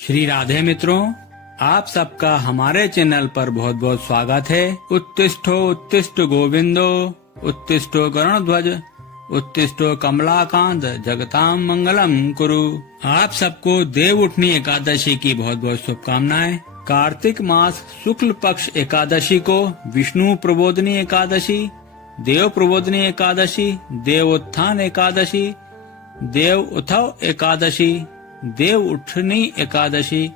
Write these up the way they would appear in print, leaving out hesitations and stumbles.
श्री राधे मित्रों, आप सबका हमारे चैनल पर बहुत बहुत स्वागत है। उत्तिष्ठो उत्तिष्ठ गोविंदो, उत्तिष्ठो गरुड़ध्वज, उत्तिष्ठो कमलाकांत, जगताम मंगलम कुरु। आप सबको देव उठनी एकादशी की बहुत बहुत शुभकामनाएं। कार्तिक मास शुक्ल पक्ष एकादशी को विष्णु प्रबोधनी एकादशी, देव प्रबोधनी एकादशी, देव उत्थान एकादशी, देव उथव एकादशी, देव उठनी एकादशी,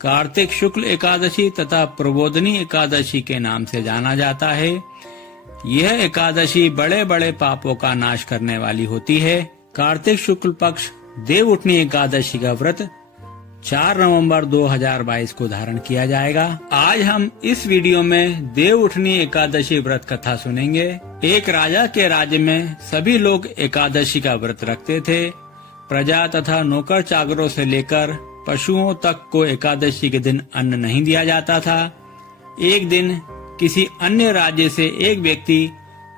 कार्तिक शुक्ल एकादशी तथा प्रबोधनी एकादशी के नाम से जाना जाता है। यह एकादशी बड़े बड़े पापों का नाश करने वाली होती है। कार्तिक शुक्ल पक्ष देव उठनी एकादशी का व्रत 4 नवंबर 2022 को धारण किया जाएगा। आज हम इस वीडियो में देव उठनी एकादशी व्रत कथा सुनेंगे। एक राजा के राज्य में सभी लोग एकादशी का व्रत रखते थे। प्रजा तथा नौकर चाकरों से लेकर पशुओं तक को एकादशी के दिन अन्न नहीं दिया जाता था। एक दिन किसी अन्य राज्य से एक व्यक्ति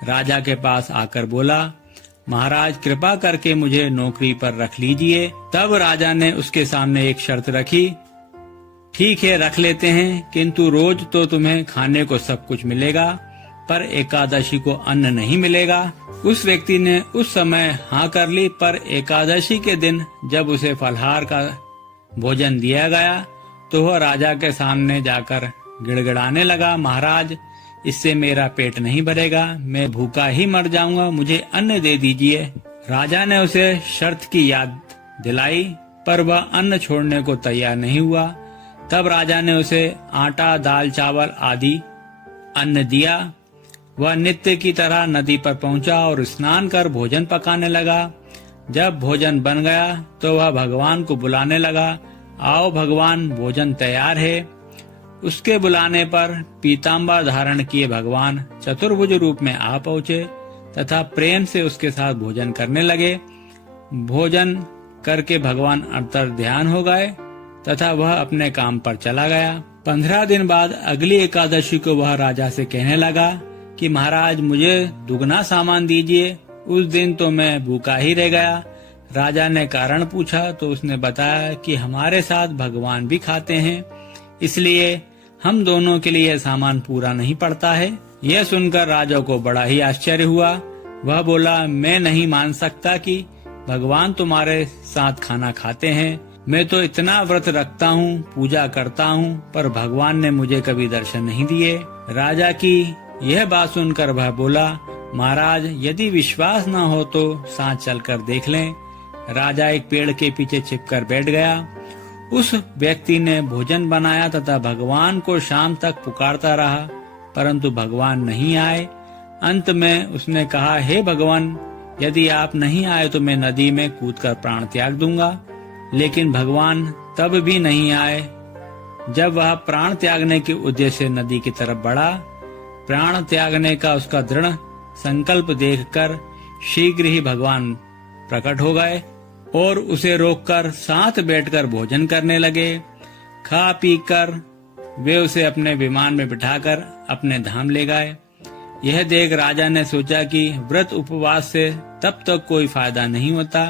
राजा के पास आकर बोला, महाराज कृपा करके मुझे नौकरी पर रख लीजिए। तब राजा ने उसके सामने एक शर्त रखी, ठीक है रख लेते हैं, किंतु रोज तो तुम्हें खाने को सब कुछ मिलेगा, पर एकादशी को अन्न नहीं मिलेगा। उस व्यक्ति ने उस समय हाँ कर ली, पर एकादशी के दिन जब उसे फलहार का भोजन दिया गया तो वह राजा के सामने जाकर गिड़गिड़ाने लगा, महाराज इससे मेरा पेट नहीं भरेगा, मैं भूखा ही मर जाऊंगा, मुझे अन्न दे दीजिए। राजा ने उसे शर्त की याद दिलाई, पर वह अन्न छोड़ने को तैयार नहीं हुआ। तब राजा ने उसे आटा, दाल, चावल आदि अन्न दिया। वह नित्य की तरह नदी पर पहुंचा और स्नान कर भोजन पकाने लगा। जब भोजन बन गया तो वह भगवान को बुलाने लगा, आओ भगवान भोजन तैयार है। उसके बुलाने पर पीताम्बर धारण किए भगवान चतुर्भुज रूप में आ पहुँचे तथा प्रेम से उसके साथ भोजन करने लगे। भोजन करके भगवान अंतर ध्यान हो गए तथा वह अपने काम पर चला गया। 15 दिन बाद अगली एकादशी को वह राजा से कहने लगा कि महाराज मुझे दुगना सामान दीजिए। उस दिन तो मैं भूखा ही रह गया। राजा ने कारण पूछा तो उसने बताया कि हमारे साथ भगवान भी खाते हैं, इसलिए हम दोनों के लिए सामान पूरा नहीं पड़ता है। यह सुनकर राजा को बड़ा ही आश्चर्य हुआ। वह बोला, मैं नहीं मान सकता कि भगवान तुम्हारे साथ खाना खाते हैं। मैं तो इतना व्रत रखता हूँ, पूजा करता हूँ, पर भगवान ने मुझे कभी दर्शन नहीं दिए। राजा की यह बात सुनकर वह बोला, महाराज यदि विश्वास न हो तो साथ चलकर देख लें। राजा एक पेड़ के पीछे छिपकर बैठ गया। उस व्यक्ति ने भोजन बनाया तथा भगवान को शाम तक पुकारता रहा, परंतु भगवान नहीं आए। अंत में उसने कहा, हे भगवान यदि आप नहीं आए तो मैं नदी में कूदकर प्राण त्याग दूंगा। लेकिन भगवान तब भी नहीं आए। जब वह प्राण त्यागने के उद्देश्य से नदी की तरफ बढ़ा, प्राण त्यागने का उसका दृढ़ संकल्प देखकर शीघ्र ही भगवान प्रकट हो गए और उसे रोककर साथ बैठकर भोजन करने लगे। खा पी कर वे उसे अपने विमान में बिठाकर अपने धाम ले गए। यह देख राजा ने सोचा कि व्रत उपवास से तब तक कोई फायदा नहीं होता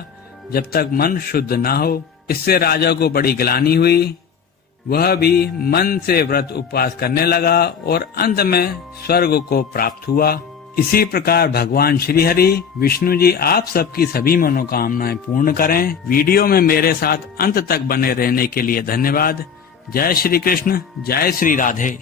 जब तक मन शुद्ध न हो। इससे राजा को बड़ी ग्लानि हुई। वह भी मन से व्रत उपवास करने लगा और अंत में स्वर्ग को प्राप्त हुआ। इसी प्रकार भगवान श्री हरि विष्णु जी आप सबकी सभी मनोकामनाएं पूर्ण करें। वीडियो में मेरे साथ अंत तक बने रहने के लिए धन्यवाद। जय श्री कृष्ण, जय श्री राधे।